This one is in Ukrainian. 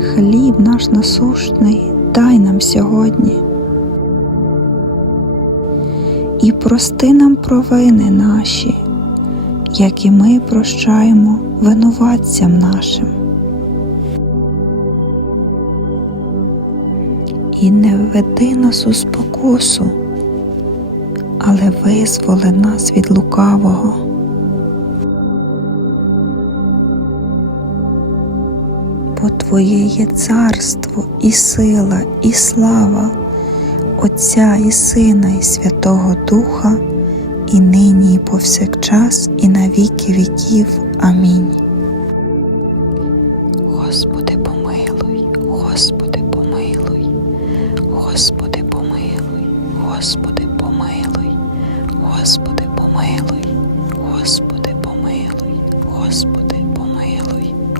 Хліб наш насущний дай нам сьогодні. І прости нам провини наші, як і ми прощаємо винуватцям нашим. І не введи нас у спокусу, але визволи нас від лукавого. Бо Твоє є царство і сила, і слава Отця і Сина, і Святого Духа, і нині, і повсякчас, і на віки віків. Амінь. Господи, помилуй, Господи, помилуй, Господи, помилуй, Господи, помилуй, Господи, помилуй, Господи, помилуй, Господи,